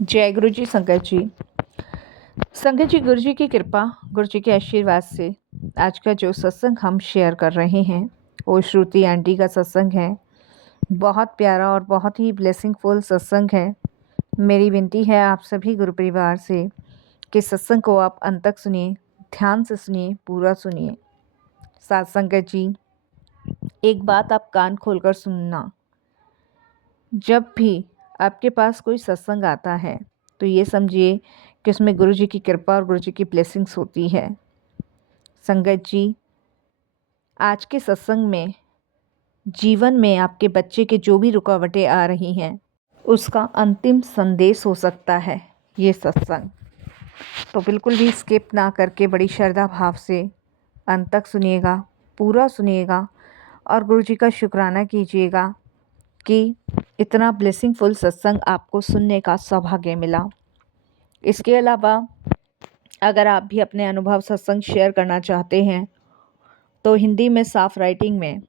जय गुरु जी संगत जी। संगत जी, गुरु जी की कृपा, गुरु जी के आशीर्वाद से आज का जो सत्संग हम शेयर कर रहे हैं वो श्रुति आंटी का सत्संग है। बहुत प्यारा और बहुत ही ब्लेसिंगफुल सत्संग है। मेरी विनती है आप सभी गुरु परिवार से कि सत्संग को आप अंत तक सुनिए, ध्यान से सुनिए, पूरा सुनिए। साथ संगत जी, एक बात आप कान खोलकर सुनना, जब भी आपके पास कोई सत्संग आता है तो ये समझिए कि उसमें गुरु जी की कृपा और गुरु जी की ब्लेसिंग्स होती है। संगत जी, आज के सत्संग में जीवन में आपके बच्चे के जो भी रुकावटें आ रही हैं उसका अंतिम संदेश हो सकता है ये सत्संग। तो बिल्कुल भी स्किप ना करके बड़ी श्रद्धा भाव से अंत तक सुनिएगा, पूरा सुनिएगा और गुरु जी का शुक्राना कीजिएगा कि इतना ब्लेसिंगफुल सत्संग आपको सुनने का सौभाग्य मिला। इसके अलावा अगर आप भी अपने अनुभव सत्संग शेयर करना चाहते हैं तो हिंदी में साफ राइटिंग में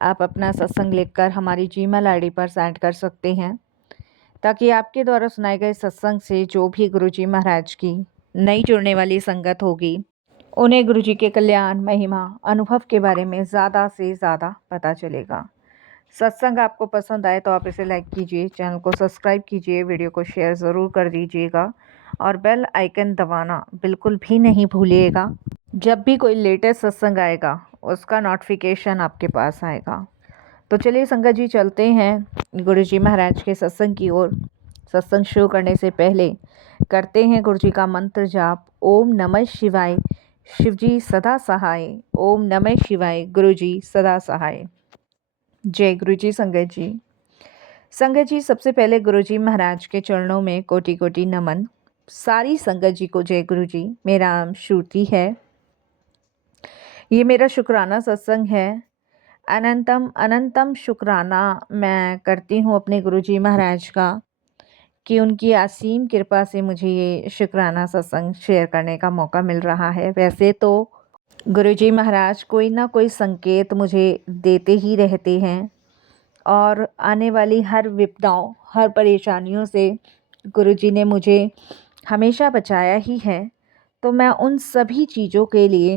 आप अपना सत्संग लिखकर हमारी जीमेल आईडी पर सेंड कर सकते हैं, ताकि आपके द्वारा सुनाए गए सत्संग से जो भी गुरुजी महाराज की नई जुड़ने वाली संगत होगी उन्हें गुरुजी के कल्याण, महिमा, अनुभव के बारे में ज़्यादा से ज़्यादा पता चलेगा। सत्संग आपको पसंद आए तो आप इसे लाइक कीजिए, चैनल को सब्सक्राइब कीजिए, वीडियो को शेयर ज़रूर कर दीजिएगा और बेल आइकन दबाना बिल्कुल भी नहीं भूलिएगा। जब भी कोई लेटेस्ट सत्संग आएगा उसका नोटिफिकेशन आपके पास आएगा। तो चलिए संगत जी, चलते हैं गुरु जी महाराज के सत्संग की ओर। सत्संग शुरू करने से पहले करते हैं गुरु जी का मंत्र जाप। ओम नमः शिवाय, शिवजी सदा सहाय। ओम नमः शिवाय, गुरु जी सदा सहाय। जय गुरु जी संगत जी। संगत जी, सबसे पहले गुरु जी महाराज के चरणों में कोटि कोटि नमन। सारी संगत जी को जय गुरु जी। मेरा नाम श्रुति है। ये मेरा शुक्राना सत्संग है। अनंतम अनंतम शुक्राना मैं करती हूँ अपने गुरु जी महाराज का कि उनकी असीम कृपा से मुझे ये शुक्राना सत्संग शेयर करने का मौका मिल रहा है। वैसे तो गुरुजी महाराज कोई ना कोई संकेत मुझे देते ही रहते हैं और आने वाली हर विपदाओं, हर परेशानियों से गुरुजी ने मुझे हमेशा बचाया ही है। तो मैं उन सभी चीज़ों के लिए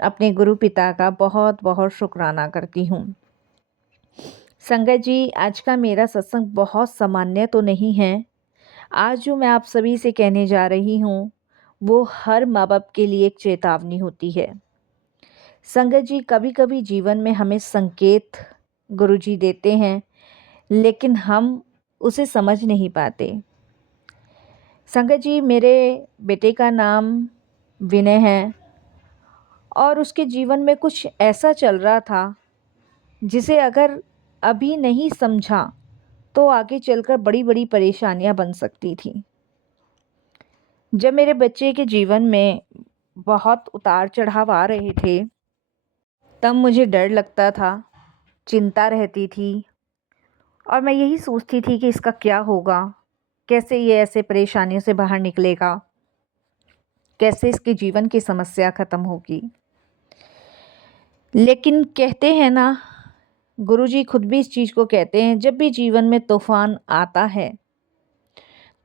अपने गुरु पिता का बहुत बहुत शुक्राना करती हूँ। संगत जी, आज का मेरा सत्संग बहुत सामान्य तो नहीं है। आज जो मैं आप सभी से कहने जा रही हूँ वो हर माँ बाप के लिए एक चेतावनी होती है। संगत जी, कभी कभी जीवन में हमें संकेत गुरुजी देते हैं लेकिन हम उसे समझ नहीं पाते। संगत जी, मेरे बेटे का नाम विनय है और उसके जीवन में कुछ ऐसा चल रहा था जिसे अगर अभी नहीं समझा तो आगे चलकर बड़ी बड़ी परेशानियां बन सकती थी। जब मेरे बच्चे के जीवन में बहुत उतार चढ़ाव आ रहे थे तब मुझे डर लगता था, चिंता रहती थी और मैं यही सोचती थी कि इसका क्या होगा, कैसे ये ऐसे परेशानियों से बाहर निकलेगा, कैसे इसके जीवन की समस्या ख़त्म होगी। लेकिन कहते हैं ना, गुरुजी खुद भी इस चीज़ को कहते हैं, जब भी जीवन में तूफ़ान आता है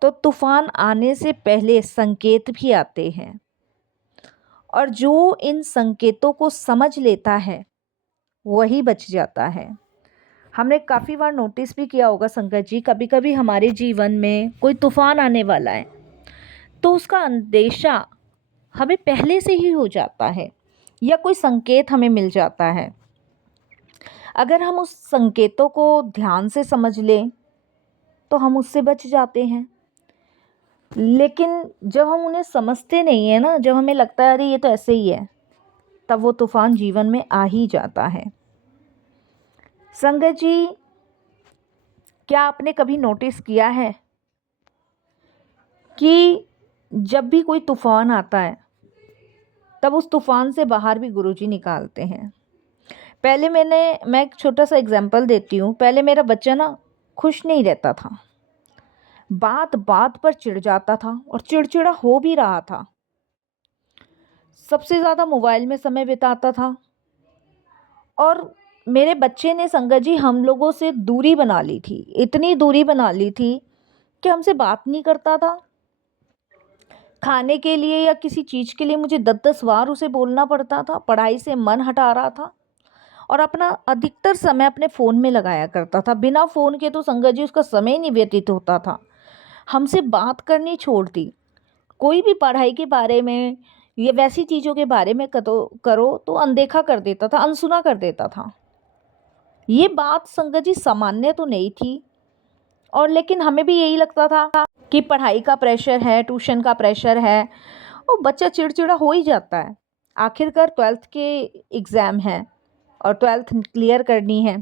तो तूफ़ान आने से पहले संकेत भी आते हैं और जो इन संकेतों को समझ लेता है वही बच जाता है। हमने काफ़ी बार नोटिस भी किया होगा संगत जी, कभी कभी हमारे जीवन में कोई तूफ़ान आने वाला है तो उसका अंदेशा हमें पहले से ही हो जाता है या कोई संकेत हमें मिल जाता है। अगर हम उस संकेतों को ध्यान से समझ लें तो हम उससे बच जाते हैं। लेकिन जब हम उन्हें समझते नहीं है ना, जब हमें लगता है अरे ये तो ऐसे ही है, तब वो तूफ़ान जीवन में आ ही जाता है। संगत जी, क्या आपने कभी नोटिस किया है कि जब भी कोई तूफ़ान आता है तब उस तूफ़ान से बाहर भी गुरुजी निकालते हैं। पहले मैं एक छोटा सा एग्जांपल देती हूँ। पहले मेरा बच्चा ना खुश नहीं रहता था, बात बात पर चिढ़ जाता था और चिड़चिड़ा हो भी रहा था। सबसे ज़्यादा मोबाइल में समय बिताता था और मेरे बच्चे ने संगत जी हम लोगों से दूरी बना ली थी, इतनी दूरी बना ली थी कि हमसे बात नहीं करता था। खाने के लिए या किसी चीज़ के लिए मुझे 10-10 बार उसे बोलना पड़ता था, पढ़ाई से मन हटा रहा था और अपना अधिकतर समय अपने फ़ोन में लगाया करता था। बिना फ़ोन के तो संगत जी उसका समय ही नहीं व्यतीत होता था। हमसे बात करनी छोड़ दी। कोई भी पढ़ाई के बारे में या वैसी चीज़ों के बारे में करो तो अनदेखा कर देता था, अनसुना कर देता था। ये बात संगत जी सामान्य तो नहीं थी और लेकिन हमें भी यही लगता था कि पढ़ाई का प्रेशर है, ट्यूशन का प्रेशर है और बच्चा चिड़चिड़ा हो ही जाता है। आखिरकार 12th के एग्ज़ाम हैं और 12th क्लियर करनी है।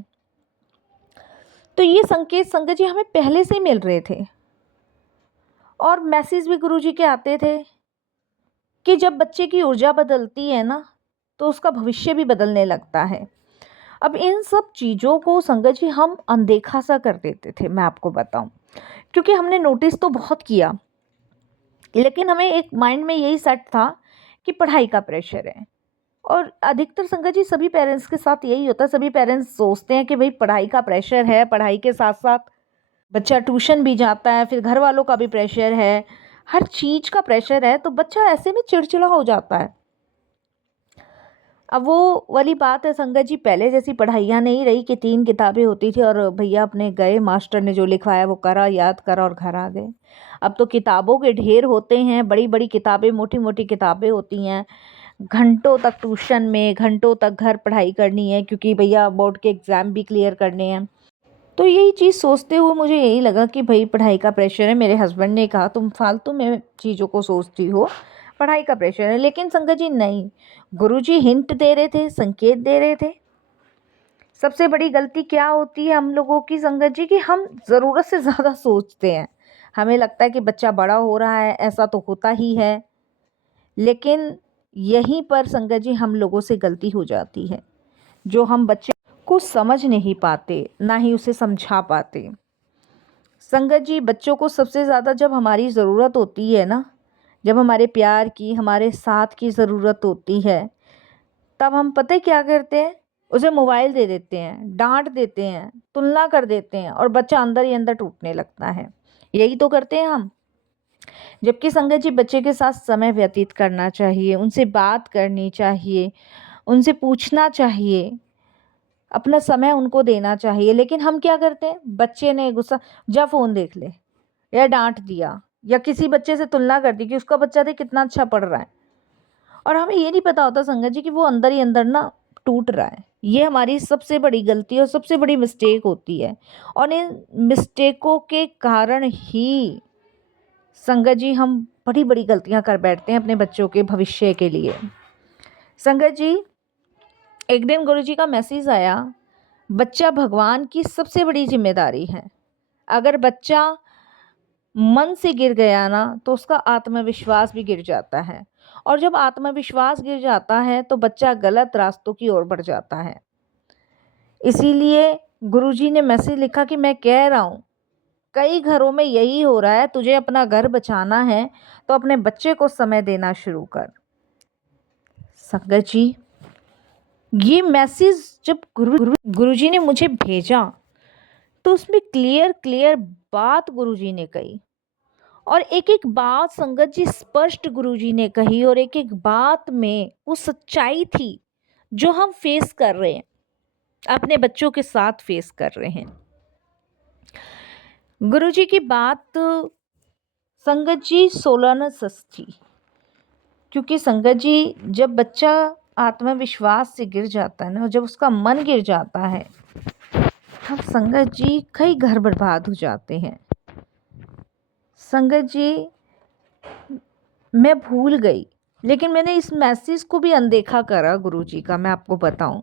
तो ये संकेत संगत जी हमें पहले से मिल रहे थे और मैसेज भी गुरुजी के आते थे कि जब बच्चे की ऊर्जा बदलती है ना, तो उसका भविष्य भी बदलने लगता है। अब इन सब चीज़ों को संगत जी हम अनदेखा सा कर देते थे, मैं आपको बताऊं, क्योंकि हमने नोटिस तो बहुत किया, लेकिन हमें एक माइंड में यही सेट था कि पढ़ाई का प्रेशर है। और अधिकतर संगत जी सभी पेरेंट्स के साथ यही होता है। सभी पेरेंट्स सोचते हैं कि भाई पढ़ाई का प्रेशर है, पढ़ाई के साथ साथ बच्चा ट्यूशन भी जाता है, फिर घर वालों का भी प्रेशर है, हर चीज़ का प्रेशर है, तो बच्चा ऐसे में चिड़चिड़ा हो जाता है। अब वो वाली बात है संगत जी, पहले जैसी पढ़ाइयाँ नहीं रही कि 3 किताबें होती थी और भैया अपने गए, मास्टर ने जो लिखवाया वो करा, याद करा और घर आ गए। अब तो किताबों के ढेर होते हैं, बड़ी-बड़ी किताबें, मोटी-मोटी किताबें होती हैं। घंटों तक ट्यूशन में, घंटों तक घर पढ़ाई करनी है क्योंकि भैया बोर्ड के एग्ज़ाम भी क्लियर करने हैं। तो यही चीज़ सोचते हुए मुझे यही लगा कि भाई पढ़ाई का प्रेशर है। मेरे हस्बैंड ने कहा तुम फालतू में चीज़ों को सोचती हो, पढ़ाई का प्रेशर है। लेकिन संगत जी नहीं, गुरुजी हिंट दे रहे थे, संकेत दे रहे थे। सबसे बड़ी गलती क्या होती है हम लोगों की संगत जी, कि हम ज़रूरत से ज़्यादा सोचते हैं। हमें लगता है कि बच्चा बड़ा हो रहा है, ऐसा तो होता ही है। लेकिन यहीं पर संगत जी हम लोगों से गलती हो जाती है, जो हम बच्चे को समझ नहीं पाते, ना ही उसे समझा पाते। संगत जी बच्चों को सबसे ज़्यादा जब हमारी ज़रूरत होती है ना, जब हमारे प्यार की, हमारे साथ की ज़रूरत होती है, तब हम पता है क्या करते हैं? उसे मोबाइल दे देते हैं, डाँट देते हैं, तुलना कर देते हैं और बच्चा अंदर ही अंदर टूटने लगता है। यही तो करते हैं हम। जबकि संगत जी बच्चे के साथ समय व्यतीत करना चाहिए, उनसे बात करनी चाहिए, उनसे पूछना चाहिए, अपना समय उनको देना चाहिए। लेकिन हम क्या करते हैं? बच्चे ने गुस्सा, जा फ़ोन देख ले, या डाँट दिया या किसी बच्चे से तुलना कर दी कि उसका बच्चा देख कितना अच्छा पढ़ रहा है। और हमें ये नहीं पता होता संगत जी कि वो अंदर ही अंदर ना टूट रहा है। ये हमारी सबसे बड़ी गलती और सबसे बड़ी मिस्टेक होती है और इन मिस्टेकों के कारण ही संगत जी हम बड़ी-बड़ी गलतियाँ कर बैठते हैं अपने बच्चों के भविष्य के लिए। संगत जी, एक दिन गुरुजी का मैसेज आया, बच्चा भगवान की सबसे बड़ी ज़िम्मेदारी है। अगर बच्चा मन से गिर गया ना, तो उसका आत्मविश्वास भी गिर जाता है और जब आत्मविश्वास गिर जाता है तो बच्चा गलत रास्तों की ओर बढ़ जाता है। इसीलिए गुरुजी ने मैसेज लिखा कि मैं कह रहा हूँ, कई घरों में यही हो रहा है, तुझे अपना घर बचाना है तो अपने बच्चे को समय देना शुरू कर। संगत जी, ये मैसेज जब गुरुजी ने मुझे भेजा तो उसमें क्लियर क्लियर बात गुरुजी ने कही और एक-एक बात संगत जी स्पष्ट गुरुजी ने कही और एक-एक बात में वो सच्चाई थी, जो हम फेस कर रहे हैं, अपने बच्चों के साथ फेस कर रहे हैं। गुरुजी की बात संगत जी 16 सच थी, क्योंकि संगत जी जब बच्चा आत्मविश्वास से गिर जाता है ना, जब उसका मन गिर जाता है, तब संगत जी कई घर बर्बाद हो जाते हैं। संगत जी, मैं भूल गई, लेकिन मैंने इस मैसेज को भी अनदेखा करा गुरुजी का, मैं आपको बताऊं।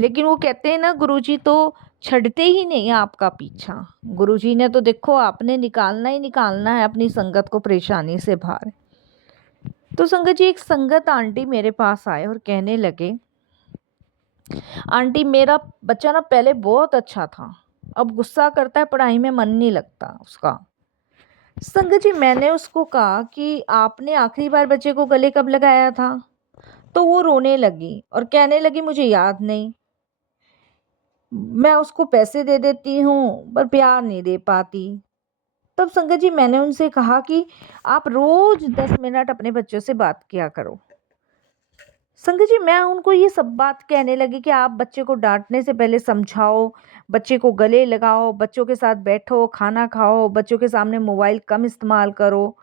लेकिन वो कहते हैं ना, गुरुजी तो छड़ते ही नहीं है आपका पीछा। गुरुजी ने तो देखो आपने निकालना ही निकालना है अपनी संगत को परेशानी से बाहर। तो संगत जी, एक संगत आंटी मेरे पास आए और कहने लगे, आंटी मेरा बच्चा ना पहले बहुत अच्छा था, अब गुस्सा करता है, पढ़ाई में मन नहीं लगता उसका। संगत जी, मैंने उसको कहा कि आपने आखिरी बार बच्चे को गले कब लगाया था? तो वो रोने लगी और कहने लगी मुझे याद नहीं, मैं उसको पैसे दे देती हूँ पर प्यार नहीं दे पाती। तब संगत जी मैंने उनसे कहा कि आप रोज़ 10 मिनट अपने बच्चों से बात किया करो। संगत जी मैं उनको ये सब बात कहने लगी कि आप बच्चे को डाँटने से पहले समझाओ, बच्चे को गले लगाओ, बच्चों के साथ बैठो, खाना खाओ, बच्चों के सामने मोबाइल कम इस्तेमाल करो।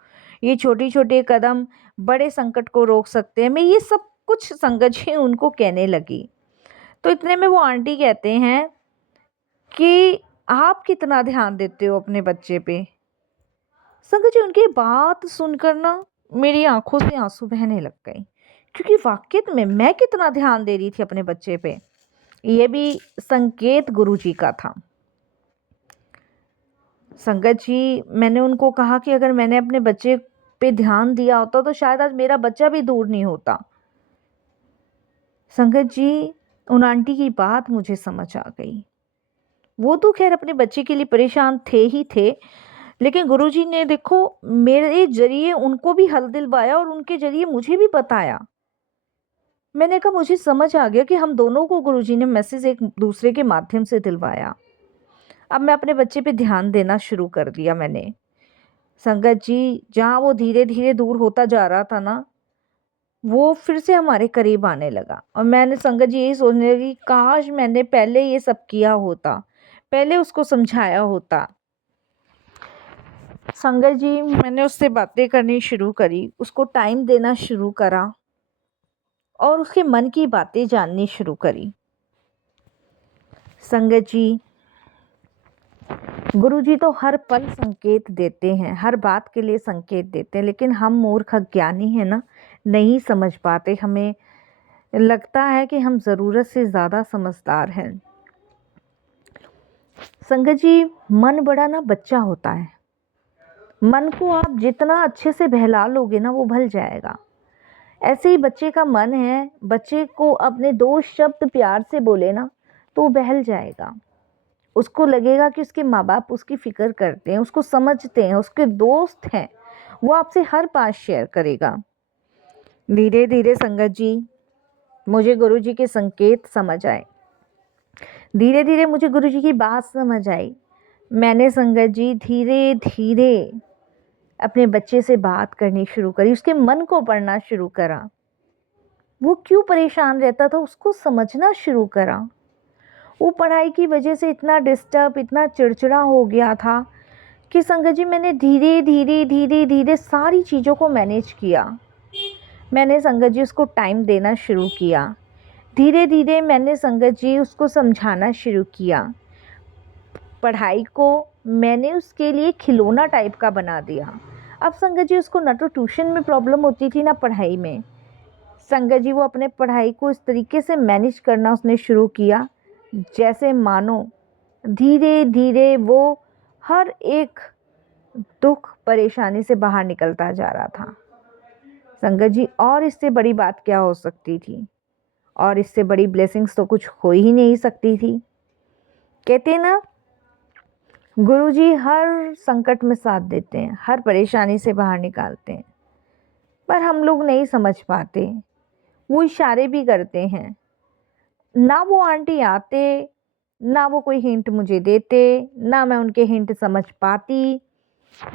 ये छोटे-छोटे कदम बड़े संकट को रोक सकते हैं। मैं ये सब कुछ संगत जी उनको कहने लगी। तो इतने में वो आंटी कहते हैं कि आप कितना ध्यान देते हो अपने बच्चे पे? संगत जी उनकी बात सुनकर ना मेरी आँखों से आँसू बहने लग गए, क्योंकि वाक़ई में मैं कितना ध्यान दे रही थी अपने बच्चे पे। ये भी संकेत गुरुजी का था। संगत जी मैंने उनको कहा कि अगर मैंने अपने बच्चे पे ध्यान दिया होता तो शायद आज मेरा बच्चा भी दूर नहीं होता। संगत जी उन आंटी की बात मुझे समझ आ गई। वो तो ख़ैर अपने बच्चे के लिए परेशान थे ही थे, लेकिन गुरुजी ने देखो मेरे ज़रिए उनको भी हल दिलवाया और उनके ज़रिए मुझे भी बताया। मैंने कहा मुझे समझ आ गया कि हम दोनों को गुरुजी ने मैसेज एक दूसरे के माध्यम से दिलवाया। अब मैं अपने बच्चे पे ध्यान देना शुरू कर दिया मैंने। संगत जी जहाँ वो धीरे-धीरे दूर होता जा रहा था ना, वो फिर से हमारे करीब आने लगा और मैंने संगत जी यही सोचने लगी काश मैंने पहले ये सब किया होता, पहले उसको समझाया होता। संगत जी मैंने उससे बातें करनी शुरू करी, उसको टाइम देना शुरू करा और उसके मन की बातें जाननी शुरू करी। संगत जी गुरुजी तो हर पल संकेत देते हैं, हर बात के लिए संकेत देते हैं, लेकिन हम मूर्ख अज्ञानी हैं ना, नहीं समझ पाते। हमें लगता है कि हम ज़रूरत से ज़्यादा समझदार हैं। संगत जी मन बड़ा ना बच्चा होता है। मन को आप जितना अच्छे से बहला लोगे ना वो भल जाएगा। ऐसे ही बच्चे का मन है, बच्चे को अपने 2 शब्द प्यार से बोले ना तो वो बहल जाएगा। उसको लगेगा कि उसके माँ-बाप उसकी फ़िक्र करते हैं, उसको समझते हैं, उसके दोस्त हैं। वो आपसे हर बात शेयर करेगा। धीरे-धीरे संगत जी मुझे गुरुजी के संकेत समझ आए। धीरे-धीरे मुझे गुरुजी की बात समझ आई। मैंने संगत जी धीरे-धीरे अपने बच्चे से बात करनी शुरू करी, उसके मन को पढ़ना शुरू करा। वो क्यों परेशान रहता था उसको समझना शुरू करा। वो पढ़ाई की वजह से इतना डिस्टर्ब, इतना चिड़चिड़ा हो गया था कि संगत जी मैंने धीरे-धीरे सारी चीज़ों को मैनेज किया। मैंने संगत जी उसको टाइम देना शुरू किया। धीरे-धीरे मैंने संगत जी उसको समझाना शुरू किया। पढ़ाई को मैंने उसके लिए खिलौना टाइप का बना दिया। अब संगत जी उसको ना तो ट्यूशन में प्रॉब्लम होती थी ना पढ़ाई में। संगत जी वो अपने पढ़ाई को इस तरीके से मैनेज करना उसने शुरू किया जैसे मानो धीरे-धीरे वो हर एक दुख परेशानी से बाहर निकलता जा रहा था। संगत जी और इससे बड़ी बात क्या हो सकती थी, और इससे बड़ी ब्लेसिंग्स तो कुछ हो ही नहीं सकती थी। कहते ना गुरुजी हर संकट में साथ देते हैं, हर परेशानी से बाहर निकालते हैं, पर हम लोग नहीं समझ पाते। वो इशारे भी करते हैं। ना वो आंटी आते, ना वो कोई हिंट मुझे देते, ना मैं उनके हिंट समझ पाती,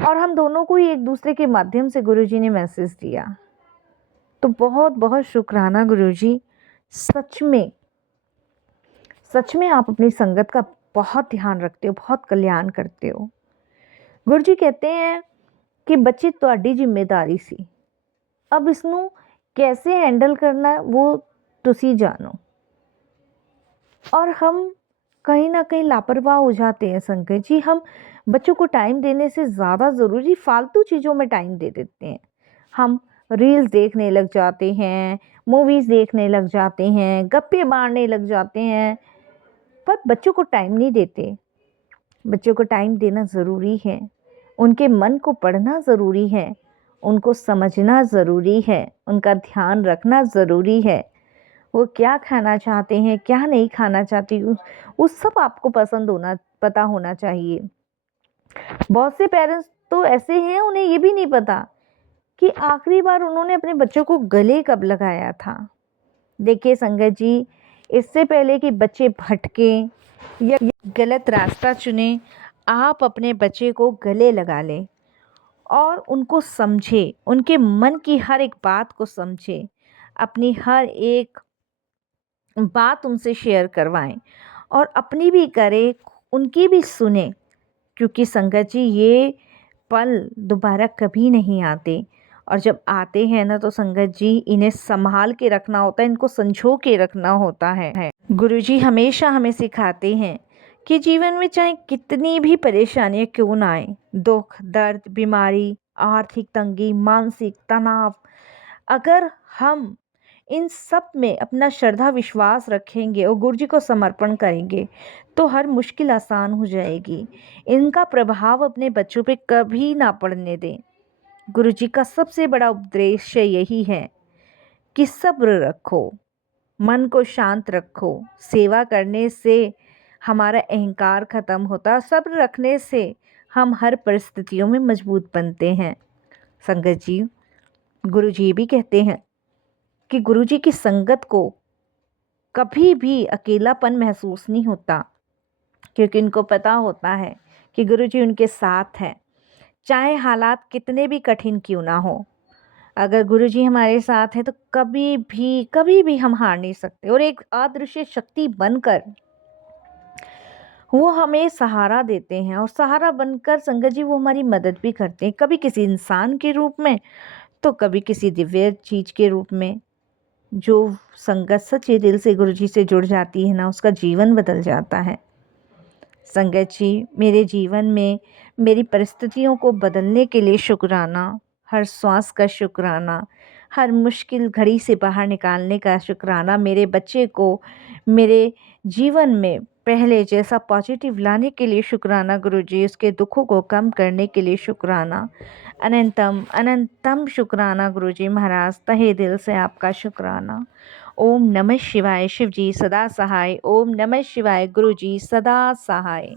और हम दोनों को ही एक दूसरे के माध्यम से गुरुजी ने मैसेज दिया। तो बहुत बहुत शुक्राना गुरुजी। सच में आप अपनी संगत का बहुत ध्यान रखते हो, बहुत कल्याण करते हो। गुरुजी कहते हैं कि बच्चे ਤੁਹਾਡੀ ਜ਼ਿੰਮੇਵਾਰੀ ਸੀ, अब इसनू कैसे हैंडल करना है वो तुसी जानो। और हम कहीं ना कहीं लापरवाह हो जाते हैं संगत जी। हम बच्चों को टाइम देने से ज़्यादा ज़रूरी फालतू चीज़ों में टाइम दे देते हैं। हम रील्स देखने लग जाते हैं, मूवीज़ देखने लग जाते हैं, गप्पे मारने लग जाते हैं, पर बच्चों को टाइम नहीं देते। बच्चों को टाइम देना ज़रूरी है, उनके मन को पढ़ना ज़रूरी है, उनको समझना ज़रूरी है, उनका ध्यान रखना ज़रूरी है। वो क्या खाना चाहते हैं, क्या नहीं खाना चाहती, उस सब आपको पता होना चाहिए। बहुत से पेरेंट्स तो ऐसे हैं उन्हें ये भी नहीं पता कि आखिरी बार उन्होंने अपने बच्चों को गले कब लगाया था। देखिए संगत जी, इससे पहले कि बच्चे भटकें या गलत रास्ता चुनें, आप अपने बच्चे को गले लगा लें और उनको समझें, उनके मन की हर एक बात को समझें, अपनी हर एक बात उनसे शेयर करवाएँ और अपनी भी करें, उनकी भी सुनें। क्योंकि संगत जी ये पल दोबारा कभी नहीं आते और जब आते हैं ना तो संगत जी इन्हें संभाल के रखना होता है, इनको संजो के रखना होता है। गुरुजी हमेशा हमें सिखाते हैं कि जीवन में चाहे कितनी भी परेशानियां क्यों ना आए, दुख, दर्द, बीमारी, आर्थिक तंगी, मानसिक तनाव, अगर हम इन सब में अपना श्रद्धा विश्वास रखेंगे और गुरु जी को समर्पण करेंगे तो हर मुश्किल आसान हो जाएगी। इनका प्रभाव अपने बच्चों पे कभी ना पड़ने दें। गुरु जी का सबसे बड़ा उद्देश्य यही है कि सब्र रखो, मन को शांत रखो। सेवा करने से हमारा अहंकार खत्म होता है, सब्र रखने से हम हर परिस्थितियों में मजबूत बनते हैं। संगत जी गुरु जी भी कहते हैं कि गुरुजी की संगत को कभी भी अकेलापन महसूस नहीं होता, क्योंकि उनको पता होता है कि गुरुजी उनके साथ हैं, चाहे हालात कितने भी कठिन क्यों ना हो। अगर गुरुजी हमारे साथ हैं तो कभी भी हम हार नहीं सकते और एक अदृश्य शक्ति बनकर वो हमें सहारा देते हैं और सहारा बनकर संगत जी वो हमारी मदद भी करते हैं, कभी किसी इंसान के रूप में तो कभी किसी दिव्य चीज के रूप में। जो संगत सच्चे दिल से गुरुजी से जुड़ जाती है ना, उसका जीवन बदल जाता है। संगत जी मेरे जीवन में मेरी परिस्थितियों को बदलने के लिए शुक्राना, हर श्वास का शुक्राना, हर मुश्किल घड़ी से बाहर निकालने का शुक्राना, मेरे बच्चे को मेरे जीवन में पहले जैसा पॉजिटिव लाने के लिए शुक्राना गुरुजी, उसके दुखों को कम करने के लिए शुक्राना, अनंतम अनंतम शुक्राना गुरुजी महाराज, तहे दिल से आपका शुक्राना। ओम नमः शिवाय, शिव जी सदा सहाय। ओम नमः शिवाय, गुरु जी सदा सहाय।